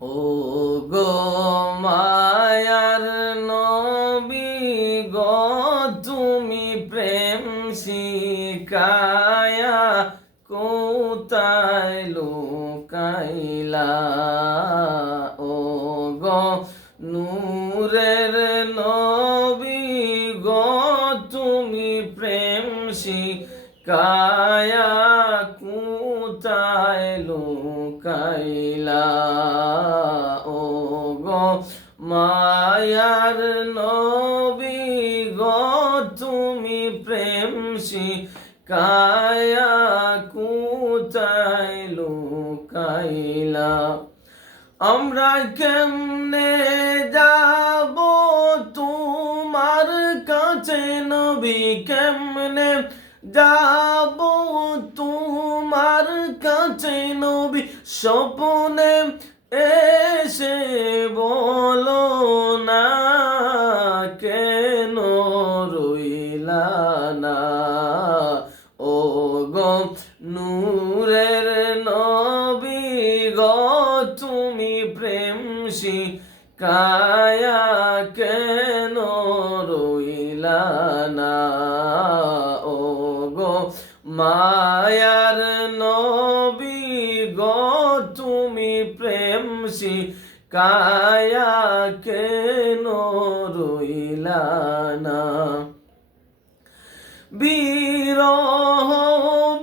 ও গো মায়ার নবী গো, তুমি প্রেম শিখায়া কোথায় লুকাইলা। ও গো নূরের নবী গো, তুমি প্রেম শিখায়া কোথায় লুকাইলা। ও গো মায়ার নবী গো, তুমি প্রেম শিখায়া কোথায় লুকাইলা। আমরা কেমনে যাব তোমার কাছে নবী, কেমনে যাব তোমার কাছে নবী, স্বপ্নে এসে বলো না কেন রইলা না। ও গো নূরের নবী গো, তুমি প্রেম শিখায়া কেন রইলা না। ও গো মায়ার নবী গো, তুমি প্রেম শিখায়া কেন রইলা না। বিরহ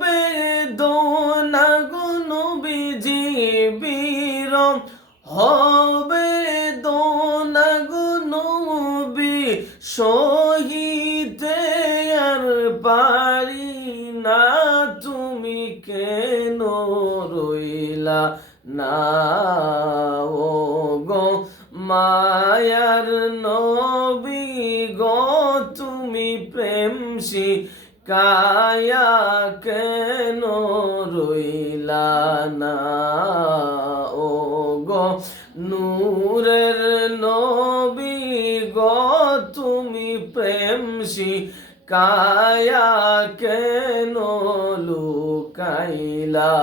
বেদনা গো নবীজি, বিরহ বেদনা গো নবী, সহিতে আর পারি না, তুমি কেন রইলা না। ও গো মায়ার নবী গো, তুমি প্রেম শিখায়া কেন রইলা না। ও গো নূরের নবী গো, তুমি প্রেম শিখায়া কেন লুকাইলা।